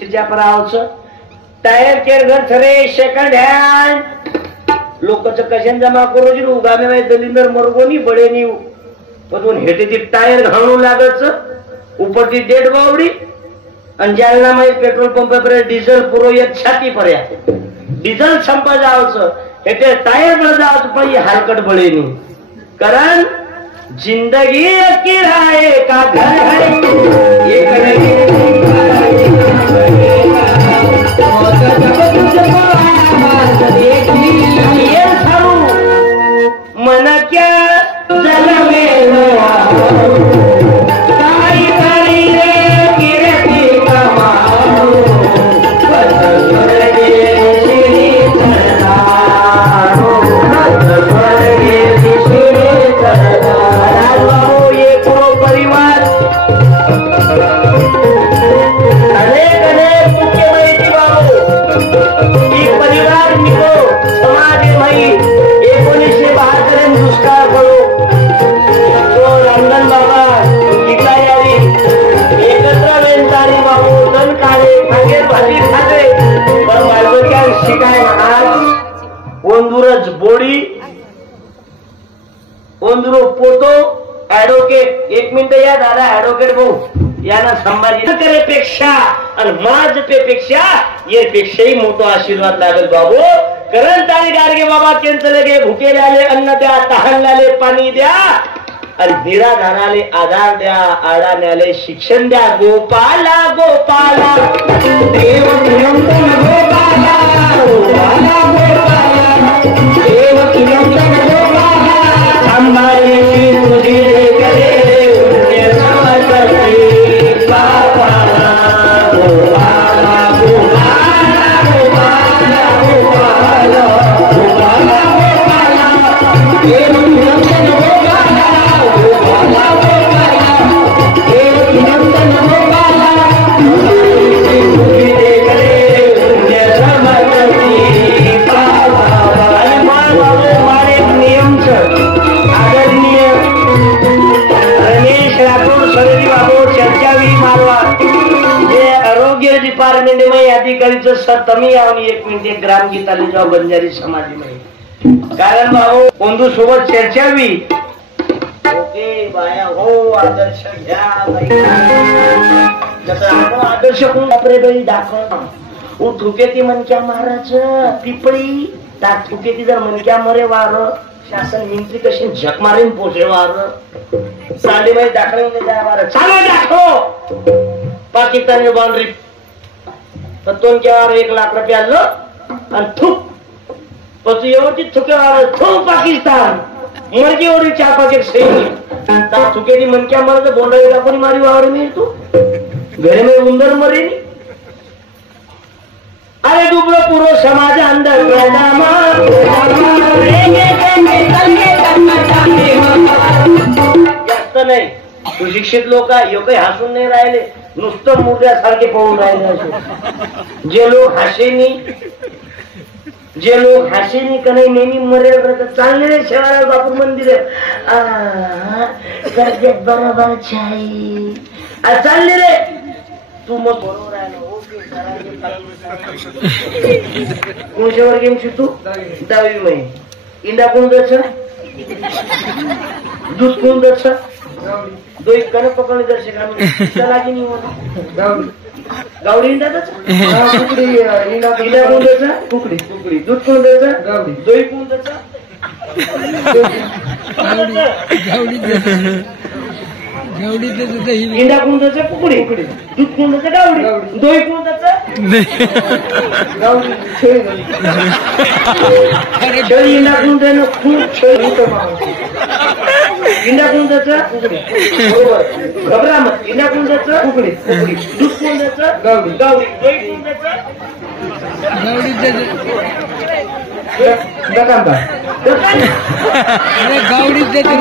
सिजापरावच tyre care घर थरे second hand लोकच कशाने जमा करू उगामे बाई दलिंदर मरगोनी बडे नी पण हेटेची टायर घालून लागच उपरची डेड बावडी आणि जालना मध्ये पेट्रोल पंप पर डिझेल पुरो येत छाती पर्यंत डिझेल संपा जावचं हेटे टायर बर जावचं पण हलकट बळेनी कारण जिंदगी किराए का घर है ये थारू मन क्या जलमे काई काई रे किरती कमाओ बोडी ओंदुरो पोतो ऍडव्होकेट एक मिनिट या दादा ऍडव्होकेट भाऊ यांना संभाजी करेपेक्षा आणि माझपेक्षा यापेक्षाही मोठा आशीर्वाद लागेल बाबू करण तारी गाडगे बाबा त्यांचं लगे भुकेले आले अन्न द्या तहानल्याले पाणी द्या आणि निराधाराले आधार द्या आडाण्याले शिक्षण द्या गोपाला गोपाला देव निरंतर गोपाला गोपाला गोपाला देव निरंतर गोपाला अंबारी तुझी करे पुण्य समर्पी गोपाला गोपाला गोपाला गोपाला गोपाला गोपाला गोपाला देव निरंतर डिपार्टमेंट में अधिकारीचं सतमी आवनी एक मिनिट ग्रामगीताले जाऊ बंजारी समाजी में कारण भाऊ बंधू सोबत चर्चावी ओके बाया हो आदर्श घ्या आदर्श कोण बापरे बाई दाखव ओ थुकेती मनक्या महाराज पिपळी ता थुकेती जर मनक्या मरे वार शासन मंत्री कशी झक मारीन पोचे वार साडेबाई दाखल जाय वार चालो दाखव पाकिस्तानी बाउंड्री दोन केवार 1 लाख रुपये आलं आणि थुक પછી એવોથી થુકેવાળો થુ પાકિસ્તાન મરજી ઓડી 4-5 સૈનિક તા થુકેની મનક્યા મારે તો બોંડાઈ લાપની મારી વાવર ની તું ઘરે મે ઉંદર મરે ની અરે ડુબળો પૂરો સમાજ અંદર મેદામાં રેગે તેમે તંગે કરમટાને जास्त नाही सुशिक्षित लोक यो काही हसून नाही राहिले नुसतं मुर्द्यासारखे पळून राहिले असे जे लोक हसेनी का नाही नेहमी मरेल चांगले रे शेवाळा बापू मंदिर कर्जत बरोबर छाई चालले रे तू मग बरोबर आहे कोणच्या वर गेम शिकतो 10वी मध्ये इंडा कोण द्यायचा दूध कोण द्यायचा दो एक कण पकडले दर्शक लागी नाही गावडी इंडा द्यायचा कुकडी इंडा कोण द्यायचा कुकडी कुकडी दूध कोण द्यायचा गावडी दोई कोण द्यायचा इंडा कोण द्यायचा कुकडी कुकडी दूध कोण द्यायचा गावडी दोई कोण द्यायचा गावडी शेळी इंडा कोण द्यायला खूप शेळी इंडा कोण द्यायचा घबरा मत इंडा कोण द्यायचा कुकडी कुकडी दूध कोण द्यायचा गावडी गावडी दोई कोण द्यायचा दुकानदार गावडी देते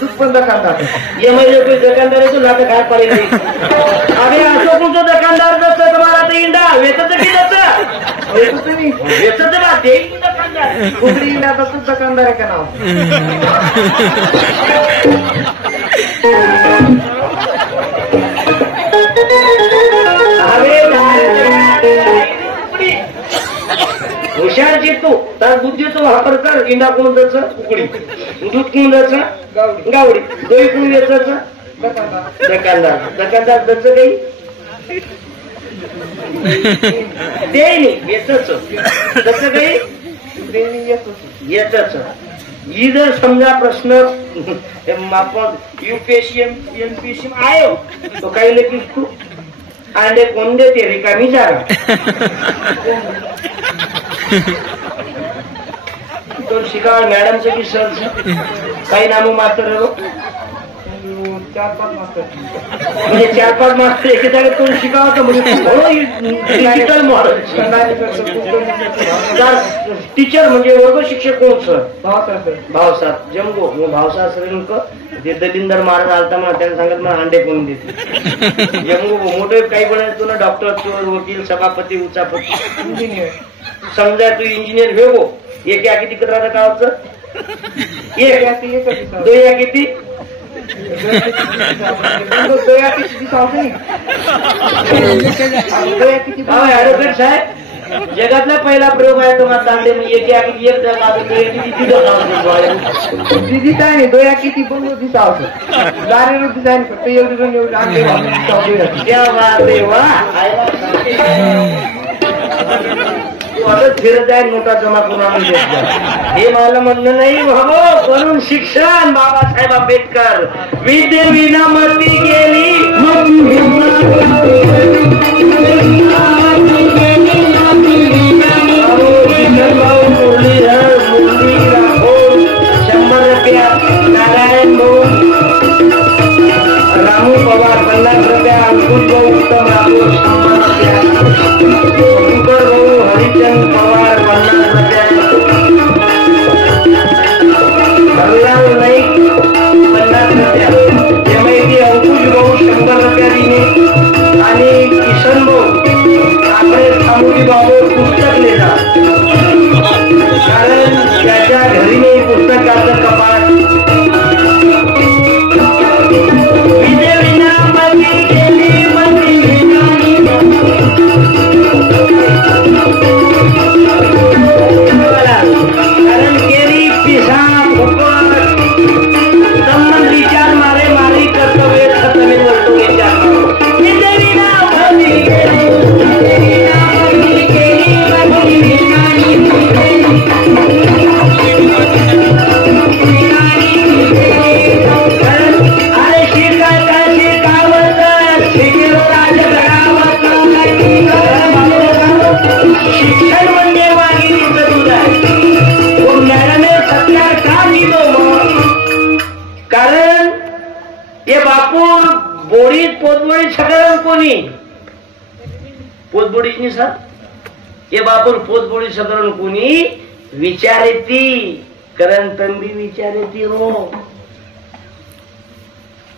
दूध पण दुकानदार ये म्हणजे कोई दुकानदार है तो लाट काय पडेल अरे असो कोणतो दुकानदार नसतं तुम्हाला ते इंडा वेचत की जातं वेचत नाही वेचत बा ते दुकानदार कुकडी इंडा तर दुकानदार आहे का नाव हुशारची तू तर बुद्धीचा वापर कर. इंडा कोण द्याच उकडी, दूध कोण द्याच गावडी, दही कोण द्याच दकानदार. दकानदार त्याच काही ते नाही येतच त्याच काही येतच. ही जर समजा प्रश्न आपण यूपीएससी एमपीएससी आयो तो काही लेखीस तू अंडे कोण देते रिकामी जागा तो शिकावा मॅडमचं की सर काही नामं मात्र 4-5 मास्तर म्हणजे 4-5 मास्तर एके जागेत कोण शिकावं का म्हणजे डिजिटल मॉडेल टीचर म्हणजे वर्ग शिक्षक कोण सर भावसाहेब जमगो भावसाहेब सर ते दलिंदर महाराज आलता म्हणा त्यांना सांगत मला अंडे कोण देते जमगो मोठे काही बनायचो ना डॉक्टर चोर वकील सभापती उचापती समजा तू इंजिनियर भेगो एक या किती करा गावचं एक किती साहेब जगातला पहिला प्रयोग आहे तुम्हाला दांडे एक दिदी काय नाही दोया किती पण दिसावं दारे डिझाईन फक्त फिरत आहे नोटा जमा करून हे मला म्हणणं नाही बाबा म्हणून शिक्षण बाबासाहेब आंबेडकर विद्ये विना मती गेली ₹100 नारायण भाऊ रामू पवार ₹50 अंकुश भाऊ उत्तम राठोड शंकर भाऊ हरिचंद पवार ₹50 हरिलाल नाईक ₹50 एमआयटी अंकुश भाऊ ₹100 दिने आणि किशन भाऊ आपले थांबुली बाबू पुस्तक लिहिला कारण त्याच्या घरी नाही पुस्तकाचं कपाट पोतबोडी सर हे बापूर पोतबोडी सगळं कोणी विचारेती कारण तंबी विचारेती हो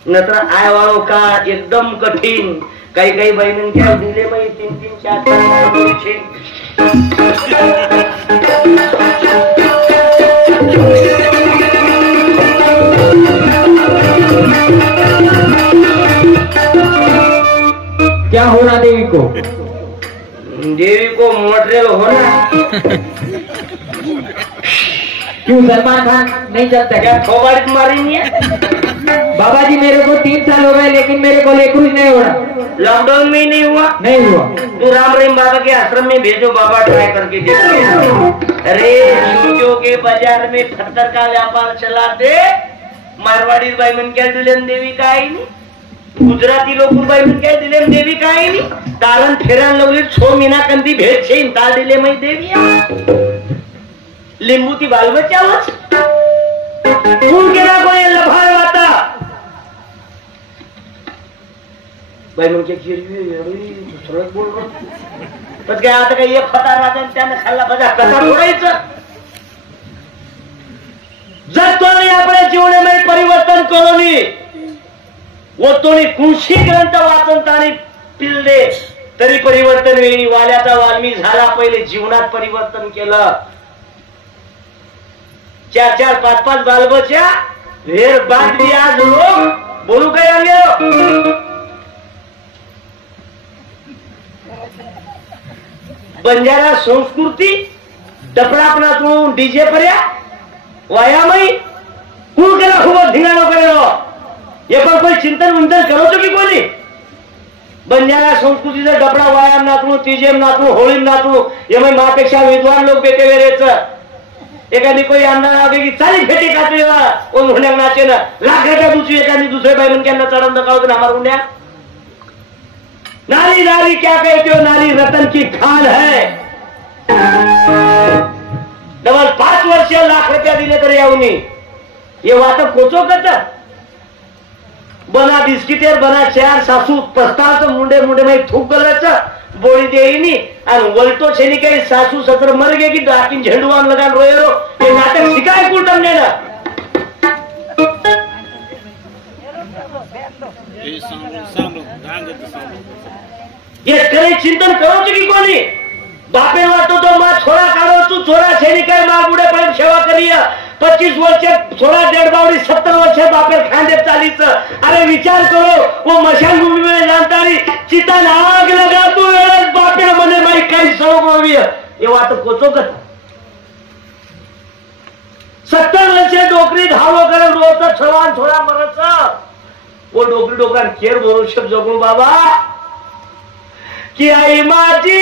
नंतर आय वाळो का एकदम कठीण काही काही बहिणी क्या दिले बाई 3-3, 4-4 क्या होना देवी को मटेरियल होना क्यों सलमान खान नहीं चलता क्या खोबाड़ी मारी नहीं है बाबा जी मेरे को 3 साल हो गए लेकिन मेरे को कुछ नहीं हो रहा लॉकडाउन में ही नहीं हुआ तो राम रहीम बाबा के आश्रम में भेजो बाबा ट्राई करके देखो अरे सूजो के बाजार में पत्थर का व्यापार चलाते मारवाड़ी बाई मन क्या दुल्हन देवी का आई नहीं गुजराती लोग बाई मन क्या दिले देवी का आई नहीं तारण फेरान लवली 6 मीना कंदी भेट छे ताल दिले मई देवी लिंबू ती बाल बचावच तू केला कोणी लफाळ वाता बाई मन क्या खिरवी सळक बोल पण काय आता काय एक फटा राहता त्याने खाल्ला बजा कसा फोडायचं जर तो आपल्या जीवनामध्ये परिवर्तन करूनी वतोनी कुणशी ग्रंथ वाचन आणि पिल्ले तरी परिवर्तन वेळी वाल्याचा वाल्मी झाला पहिले जीवनात परिवर्तन केलं 4-4, 5-5 बालबच्चा वेर बाद भी आज लोग बोलू काय आले बंजारा संस्कृती डपरापणातून डीजे पर्या वायामय कूळ केला खूप धिंगाणा करेलो हे पण कोई चिंतन विंतन करो की कोणी बंजारा संस्कृतीचा डपरा वायाम नाचणू तिजेम नाचणू होळीम नाचणू हे मापेक्षा विद्वान लोक बेटे वेळेच एखादी कोई अंदाज आगे की चालीस फेटी काचली होण्याक नाचे ना लाख रुपया दुसरी एखादी दुसरे बाई म्हणक्यांना चढन दकावत ना हमार उन्या नारी नारी क्या कहते हो नारी रतन की खान है डबल 5 वर्ष लाख रुपया दिले तर यावनी ये वाट कोचो करत बना बिस्किटेर बना चार सासू पस्तावचं मुंडे मुंडे माही थूक गलाचं बोळी देईनी आणि वलटो छेनी काही सासू सत्र मर गे की डाकीन झेंडूवान लगान रोयरो हे नाटक शिकाय कुठं ने ना ये करे चिंतन करो की कोणी बापे वाटतो तो मा छोरा काढो तू छोरा छेनी काय मार बुडे पर्यंत सेवा करिया 25 वर्ष छोरा डेढ़ बावड़ी 70 वर्ष बापे खांदे चालीस अरे विचार करो वो मशान भूमि में जानता रही चिता आग लगा तू बापे मने माई कई सौ ये बात कोचो कर 70 वर्ष डोकरी धावो कर रोज छवान छोरा मरच वो डोकरी डोकरा केर बोलो शब्द जगू बाबा की आई माझी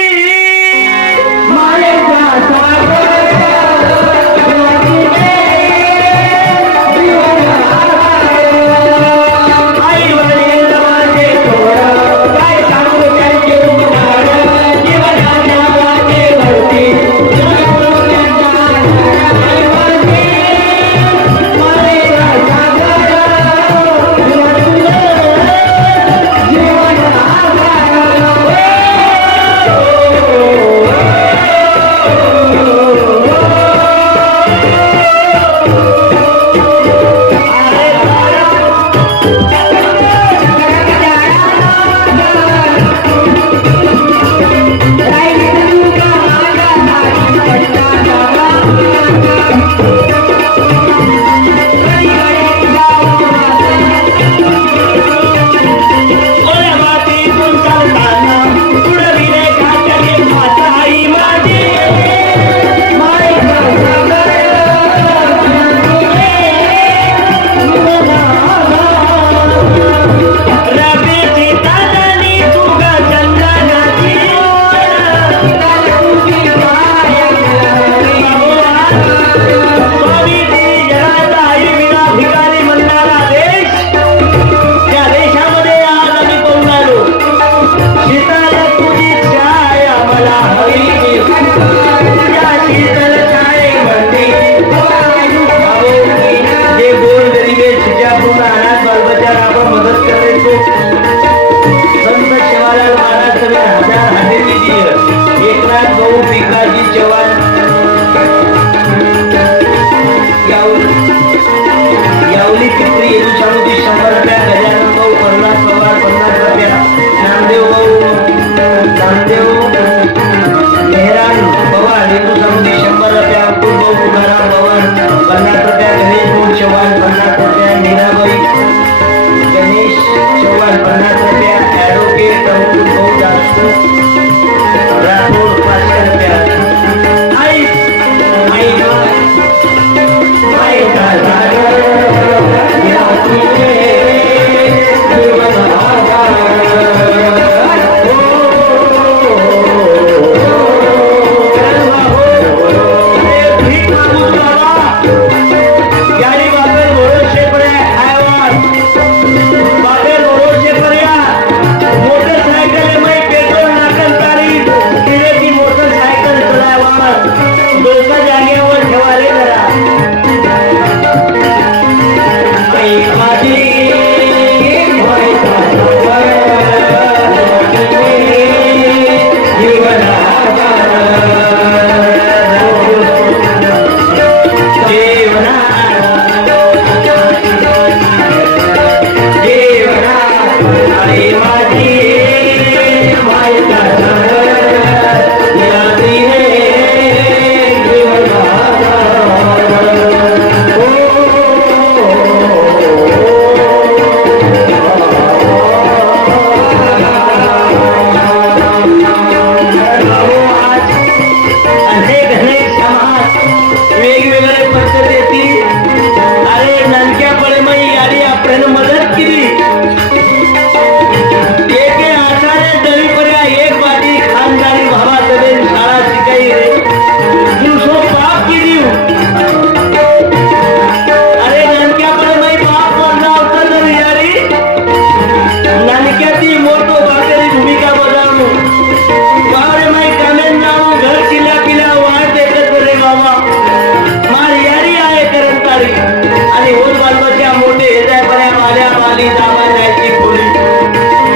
आणि होत बालबाच्या मोठे हेजायपर्या माल्या माली दामा जायची खोली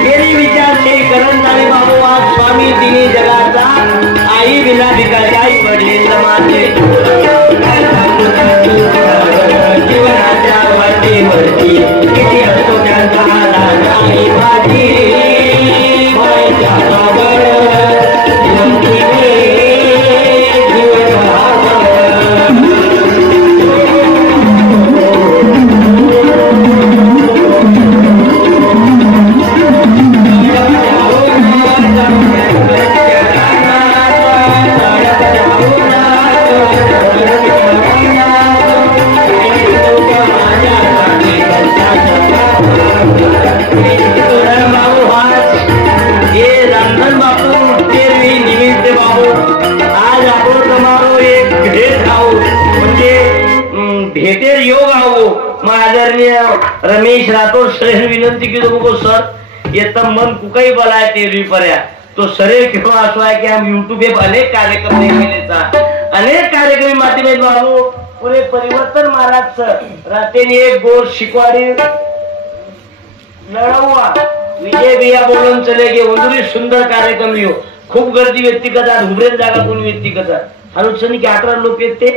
गेली विचारली करण आणि बाबू आज स्वामी तिने जगाचा आई विना भिकाची आई पडली समाजे जीवनाच्या वाटेवरती किती असतो त्यांचा आई माझी मायच्या बाबळ भेटेर योग आहो आदरणीय रमेश राठोड सर विनंती की बघो सर येता मन कुकाई बोलाय ते पर्या तो सरे क्यों असो है कि हम यूट्यूब पे अनेक कार्यक्रम देखने अनेक कार्यक्रम माध्यम बाबू पूरे परिवर्तन महाराज राते एक गोर शिकवाडी लढवा विजय भैया बोलून चले गे वंदुरी सुंदर कार्यक्रम लिहो खूप गर्दी व्यक्तिगत उभरेल जागा कोणी व्यक्तिगत हनुसनी की 18 लोक येते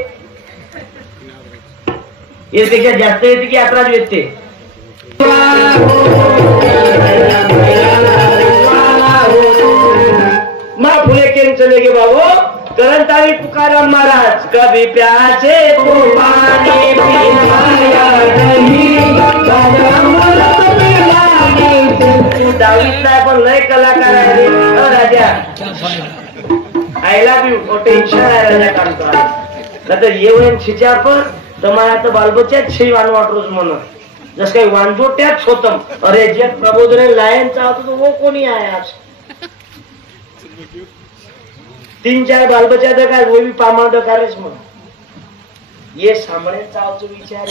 यापेक्षा जास्त येते की 18 येते मा फुले केम चले गे बाबू करंतारी तुकाराम महाराज कभी प्यासे तो पानी पिलाया नहीं दावीत नाही पण लय कलाकार आहे राजा आय लव्ह यू टेन्शन आहे राजा काम कर येऊन छिच्या पण तुम्हाला तर बालबच्चाच छी वाटरोज म्हणून जस काही वांजोट्याच होतम अरे जे प्रबोधन लायनचा होता तो वो कोणी आहे आज 3-4 बालबच्चा दकार वो भी पामा दकारेच म्हणून ये सामने चावचो विचार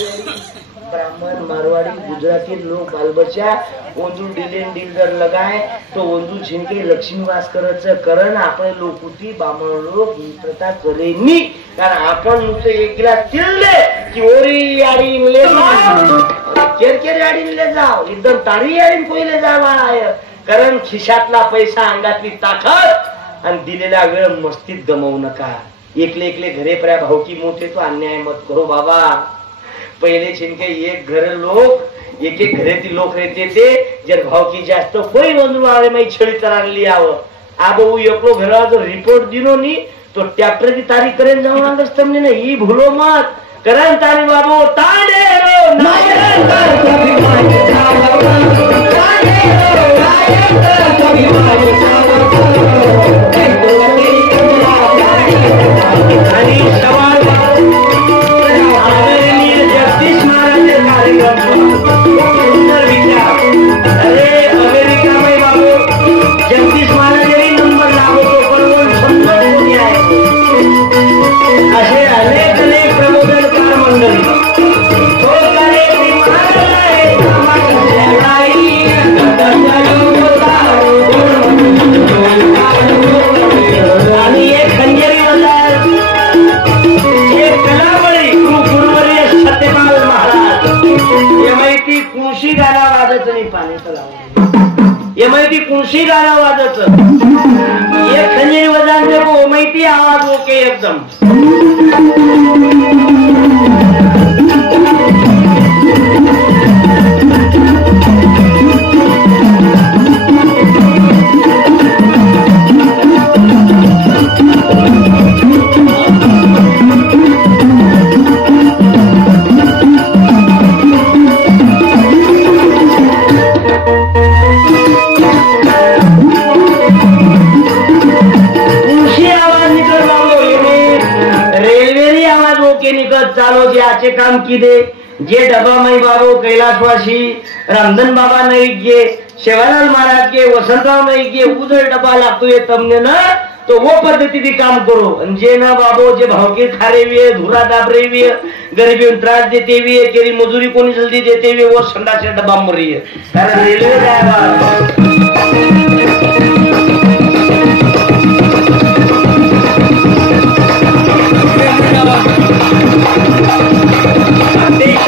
ब्राह्मण मारवाड़ी गुजराती लोग बालबच्चा ओंजू डिलेन डिलर लगाए तो ओंजू झिनके लक्ष्मीवास करण आपण लोकुती बामण लोक मित्रता करेनी कारण आपण नुसतं एक गिलास तिळले की ओरी याडी मिले केरकेर याडी मिले जाव एकदम तारी याडी पहिले जावा आहे कारण खिशातला पैसा अंगातली ताकद आणि दिलेला वेळ मस्तीत गमवू नका एकले घरे पर्या भावकी मोठे तो अन्याय मत करो बाबा पहिले छिनके एक घर लोक एक घरे लोक रहते थे जर भावकी जास्त कोई बंधू आवे मैं छड़ी तरह लिया अब वो एकलो घरा जो रिपोर्ट दिनो नी तो ट्रैक्टर की तारीख करें जाऊंगा बस तुमने ना ये भूलो मत करन तारी बाबू ताने रो नायक कभी आणि सवाल जगदीश महाराज कार्यक्रम सुंदर विचार अरे अमेरिका में बाबू जगदीश महाराज नंबर लागो तो पण सुंदर कोणी आहे असे अनेक प्रबोधनकार मंडळी तो करे आणि एक खंजरी बाजार एक कलावळी गुरुवर्य सत्यपाल महाराज ये माहिती कुणशी गाणं वाजत नाही पाणी तलाव ये माहिती कुणशी गाणं वाजत एक खंजरी बाजार देखो माहिती आवाज ओके एकदम चालो जे आचे काम किदे जे डबा मई बाबू कैलाशवासी रामधन बाबा नहीं गे शेवालाल महाराज के वसंतराव नहीं गे उधर डबा लागतो ये तमने ना तो वो पद्धति भी काम करो जे ना बाबू जे भावके खारे हुए धुरा दाबरे हुए गरीबी त्रास देते हुए केरी मजूरी कोनी जल्दी देते हुए वो संडा से डब्बा मर रही है कारण रेलवे जाएगा देश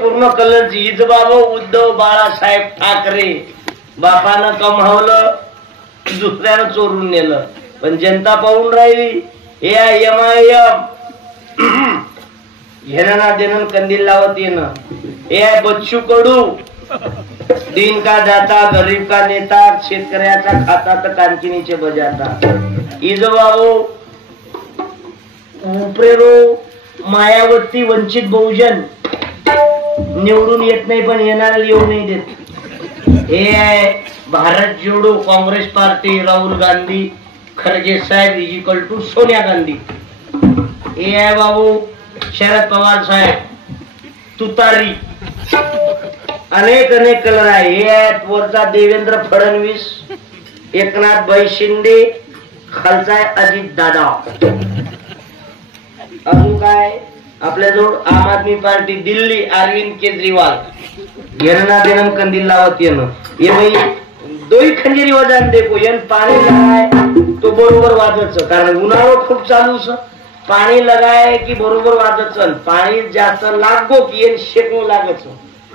पूर्ण कलरची हिज बाबा उद्धव बाळासाहेब ठाकरे. बापानं कमावलं, दुसऱ्यानं चोरून नेलं, पण जनता पाहून राहिली. MIM घेणं देणं कंदील लावत येणं. बच्चू कडू दिन का दाता गरीब का नेता, शेतकऱ्याचा खाता तर कांकिनीचे बजाता. इज बाबू प्रेरो मायावती वंचित बहुजन निवडून येत नाही, पण येणाऱ्याला येऊ नाही देत. हे आहे भारत जोडो काँग्रेस पार्टी, राहुल गांधी खरगे साहेब इक्वल टू सोनिया गांधी. हे आहे बाबू शरद पवार साहेब तुतारी. अनेक अनेक कलर आहे. हे आहेत वरचा देवेंद्र फडणवीस, एकनाथ भाई शिंदे, खालचा आहे अजित दादा. अजून काय आपल्याजवळ आम आदमी पार्टी दिल्ली अरविंद केजरीवाल. घेणं देणं कंदील लावत येणं. हे बाई दोही खंजेरी वजन देखो येन पाणी लगाय तो बरोबर वाजत, कारण उन्हाळा खूप चालूच. पाणी लगाय की बरोबर वाजत, पाणी जास्त लागो की येन शेकू लागत,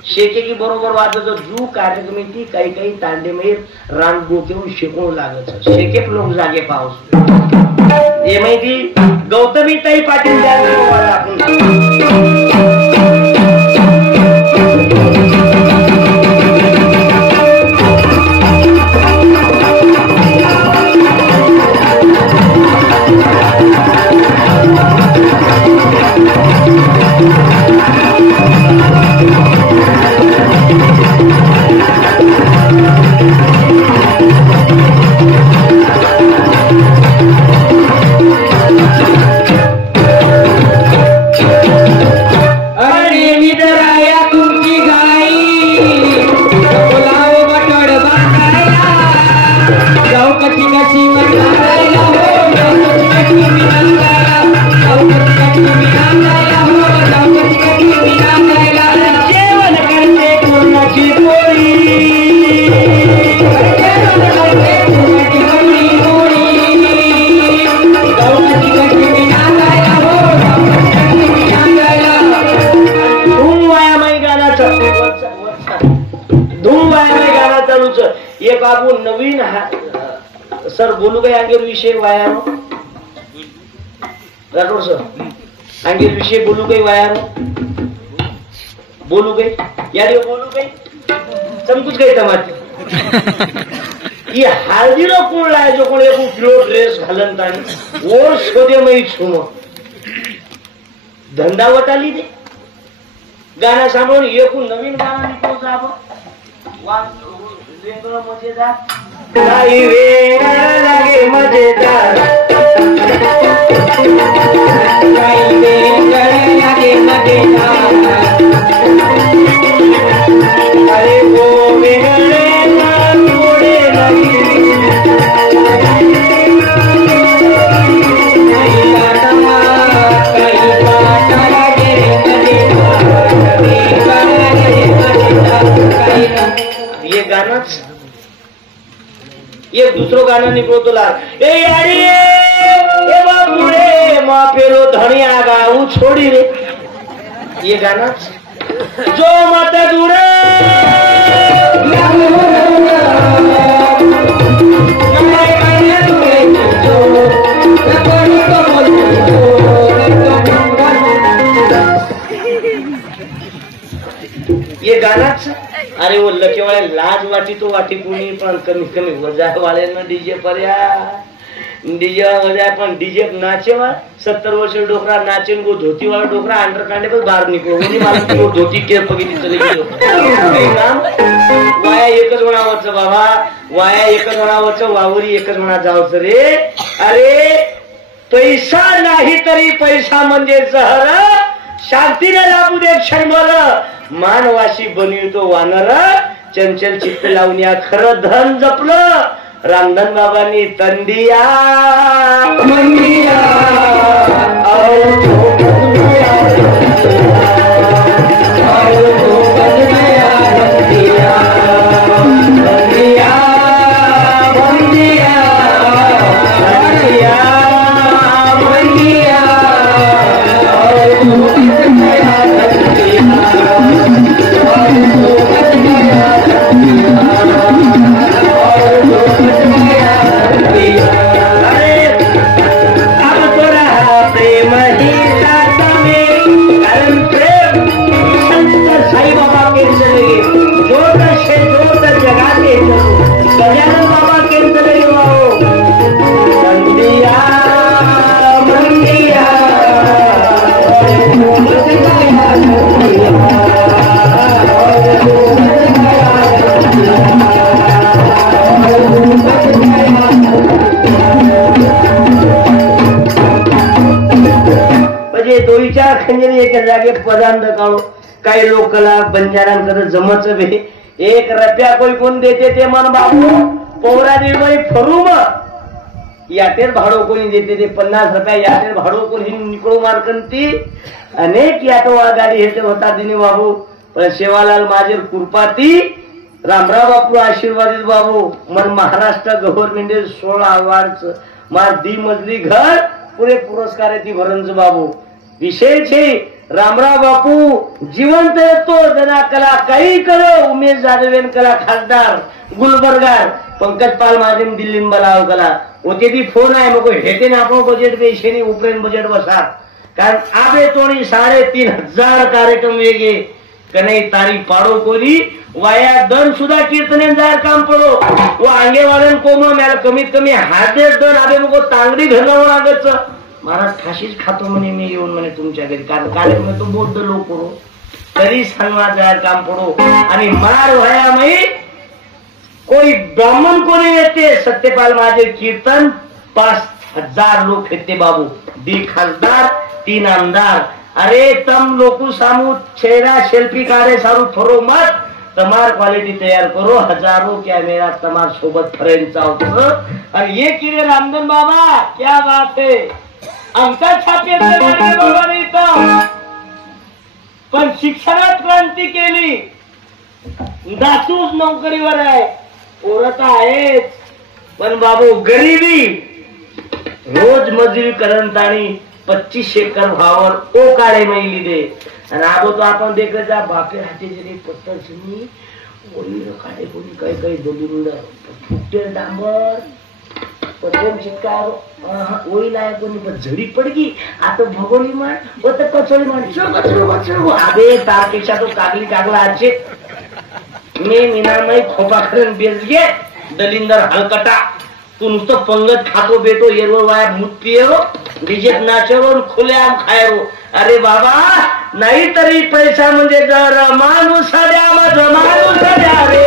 शेके की बरोबर वाजत. जू कार्यक्रम ती काही काही तांडे मेर रान गोके शेकू लागत, शेकेप लोक जागे पाऊस. हे माहिती गौतमीताई पाटील एक बाबू नवीन सर बोलू गए आंगेर विषय वायारो राठोड सर आंगेर विषय बोलू गई वायारो बोलू गई यार बोलू गई चमकुच गई तमारी ये हालदीरो कोण लाय जो कोण एक फ्लो ड्रेस घालन ताणी ओर शोधे मई छुम धंदा वटाली दे गाना सांभळून एक नवीन गाना निघतो जाबो मजेदार लागे मजेदार लागे मजेदार अरे वो वेगळे ना थोडे लगे ये गानाच एक दूसरो गाना निकलो तो ला ए यारी ए बाबू रे माँ पेरो धनिया गाऊ छोड़ी रे. ये गाना जो मत दूरे ये गानाच अरे वो लके वाले लाज वाटी तो वाटी कोणी पण कमी कमी वजाय वाले ना डीजे पर्या डीजे वजाय पण डीजे नाचे वा 70 वर्ष डोकरा नाचे गो धोती वाला डोकरा अंडर कांडे पर बाहर निकलो कोणी मला तो धोती के पगिनी चले गेलो काही काम वाया एकच म्हणावच बाबा वाया एकच म्हणावच वावरी एकच म्हणा जावच रे. अरे पैसा नाही तरी पैसा म्हणजे जहर शांतीने लाभू दे क्षणभर मानवाशी बनवितो वानर चंचल चित्त लावून या खरं धन जपलं रामधन बाबांनी तंदिया मंदिया बंजारान कद जमच बे 1 रुपया कोई कोण देते ते मन बाबू पौरा देवई फरू यातेर भाडो कोणी देते ते 50 रुपया यातेर भाडो कोणी निकळू मारकंती अनेक यातो गाडी हेते होता दिनी बाबू पण शेवालाल माझे कृपाती रामराव बापू आशीर्वादित बाबू मन महाराष्ट्र गव्हर्नमेंट 16 अवॉर्ड मार दी मजली घर पुरे पुरस्कार ती भरंज बाबू विशेष है रामराव बापू जिवंत येतो जना कला काही करो उमेश जाधवेन कला खासदार गुलबर्गार पंकज पाल माध्यम दिल्ली बलाव कला होते ती फोन आहे मग हेते ना आपण बजेट पैसे नाही उपरेन बजेट बसा कारण आबे तोड़ी 3,500 कार्यक्रम वेगे कने तारीख पाड़ो कोरी वाया दन सुधा कीर्तने जायर काम पड़ो वो आंगे वालन को मला कमीत कमी हाते दन आबे मग तांगडी घरलावं लागत महाराज फाशीच खातो म्हणे मी येऊन म्हणे तुमच्या घरी कारण कार्यक्रम तो बौद्ध लोक करो तरी सांगवा जायर काम पड़ो आणि मार व्हाया मई कोई ब्राह्मण कोणी येते सत्यपाल माझे कीर्तन 5,000 लोग येते बाबू 2 खासदार 3 आमदार अरे तम लोकू सामू चेहरा सेल्फी काढे सारू थोरो मत तमार क्वालिटी तैयार करो हजारों कैमरा तमार सोबत फ्रेंड चावतो और ये किरे रामधन बाबा क्या बात है अंका छापे बाबा नाही तर पण शिक्षणात क्रांती केली दासूच नोकरीवर आहे पोरत आहेच पण बाबू गरिबी रोज मजुरी करंतानी 25 एकर भावावर ओ काळे मैली दे आणि आबो तो आपण देखत जा बापे हाते जरी पत्तर सुनी ओली काळे कोणी काही काही दलिंद फुटे डांबर पत्तन चिकार ओई लाय कोणी झडी पडगी आता भगोली मार व तर कचोली मार चल आबे तारपेक्षा तो कागली कागला आचे मी मीनामय खोपा करून बेच घे दलिंदर हलकटा तू नुसतं पंगत खातो बेटो येरो वाया मूत पियो डीजेत नाचरो खुले आम खायरो अरे बाबा नाही तरी पैसा म्हणजे जर माणूस द्या मज माणूस द्या रे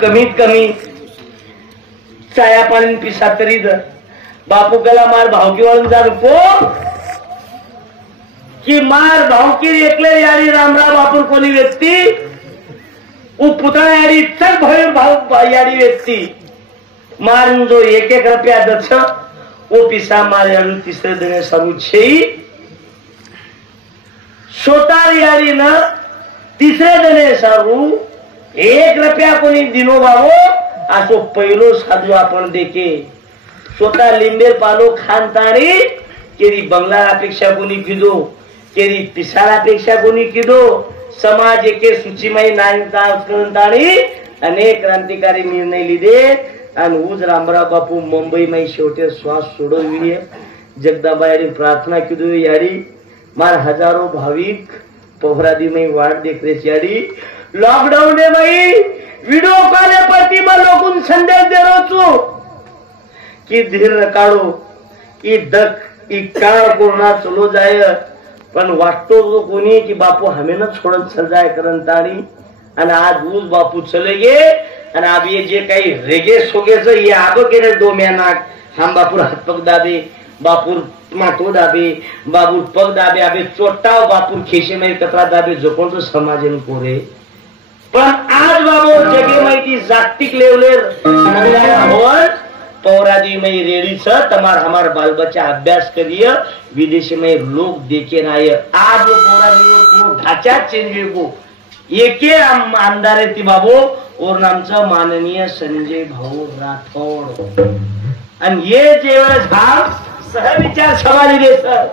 कमीत कमी चाया पाणी पिसा तरी बापू कला मार भावकी वाळून जा रुपो कि मार भावकी एकले यारी रामराव बापू कोणी व्यक्ती उ पुतळा यारी चल भय भाव यारी व्यक्ती मार जो 1 रुपया दछ ओ पिसा मार यारू तिसरे दिन सारू छेई सोतार यारी न तिसरे दिन सारू 1 रुपया कोणी दिनो बाबो असो पहिलो साधू आपण देखे स्वतः लिंबेर पालो खानताणी केरी बंगलापेक्षा कोणी किदो केरी पिसाळापेक्षा कोणी किदो समाज एके सूचीमय नायकांताणी अनेक क्रांतिकारी निर्णय लिधे आणि उज रामराव बापू मुंबई मै शेवटे श्वास सोडविले जगदाबाई प्रार्थना किदो याडी मार हजारो भाविक पोहरादी में वाट देख रहे याडी लॉकडाउन में मई वीडियो कॉल परती में लोगों संदेश दे रो छू की धीर काढो की दक ई काळ कोरोना चलो जाय पण वाटतो तो कोणी की बापू हमें न छोड़त चल जाए करंताणी आणि आज ऊस बापू चले गे आणि अब ये जे काही रेगे सोगेच ये आब केले दो मेनाक हम बापूर हात पग दाबे बापूर माथो दाबे बाबू पग दाबे आबे चोट्टाव बापूर खेशे में कतरा दाबे जोकोन तो समाजन कोरे पण आज बाबू जगे माहिती जागतिक लेवलेर होल पौरादी में रेडी छ तमार हमार बाल बच्चा अभ्यास करिए विदेशी में लोग देखे ना ये आज वो पौरादी को ढांचा चेंज को एके आमदार आहे ती बाबू और नामचा माननीय संजय भाऊ राठोड आणि ये जे वेळेस हा सहविचार सभा लिहिले सर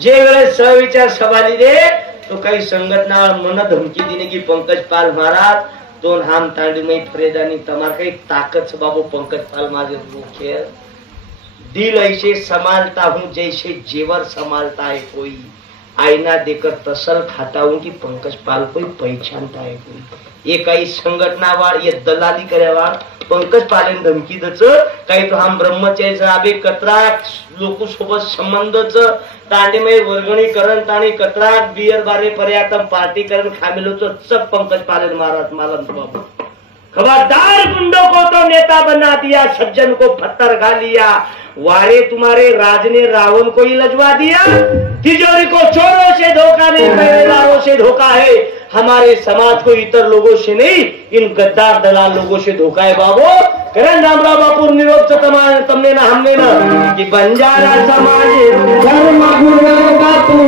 जे वेळेस सहविचार सभा लिहिले तो काही संघटना मन धमकी देने की पंकज पाल महाराज दोन हम तांडी में फरेदानी तमार काही ताकत बाबू पंकज पाल माझे मुख्य दिल ऐसे संभालता हूँ जैसे जेवर संभालता है कोई आईना देकर तसल खाता हूँ कि पंकज पाल कोई पहचानता है कोई ये काही संघटना वार ये दलाली करे वार पंकज पालन धमकी दच काही तो हम ब्रह्मचर्य आबे कतरा लोक सोबत संबंधच तांडीमय वर्गणी करण ताणी कतरा बियर बारे पर्यात पार्टी करण खामिलोच सब पंकज पालन महाराज मालम बाबू खबरदार गुंडों को तो नेता बना दिया सज्जन को पत्थर खा लिया वारे तुम्हारे राज ने रावण को ही लजवा दिया तिजोरी को चोरों से धोखा नहीं पहरेदारों से धोखा है हमारे समाज को इतर लोगों से नहीं इन गद्दार दलाल लोगों से धोखा है बाबू करण रामराव बापू निरोप तमने ना हमने ना कि बंजारा समाज धर्म गुरु बापू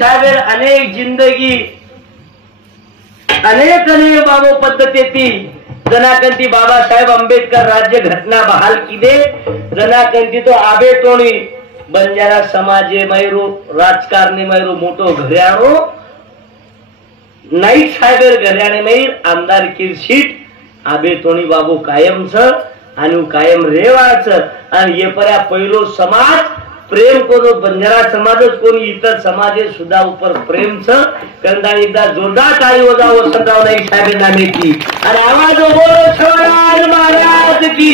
साहेब अनेक जिंदगी अनेक बाबो पद्धती जनाकंती बाबासाहेब आंबेडकर राज्य घटना बहाल किदे जनाकंती तो आबे तोणी बंजारा समाजे मैरू राजकारणी मैरू मोठो घर्याळो नाईक साहेब घर्याणे मैर आमदार की सीट आबे तोणी बाबू कायम छ आणि कायम रेवाच आणि ये पर्या पहिलो समाज प्रेम करो बंजारा समाजच कोणी इतर समाजे सुद्धा ऊपर प्रेम छ कंदा एकदा जोरदार टाळी वाजवा वसंतराव नाईक साहेब नामेची आणि आवाज बोलो छवार महाराज की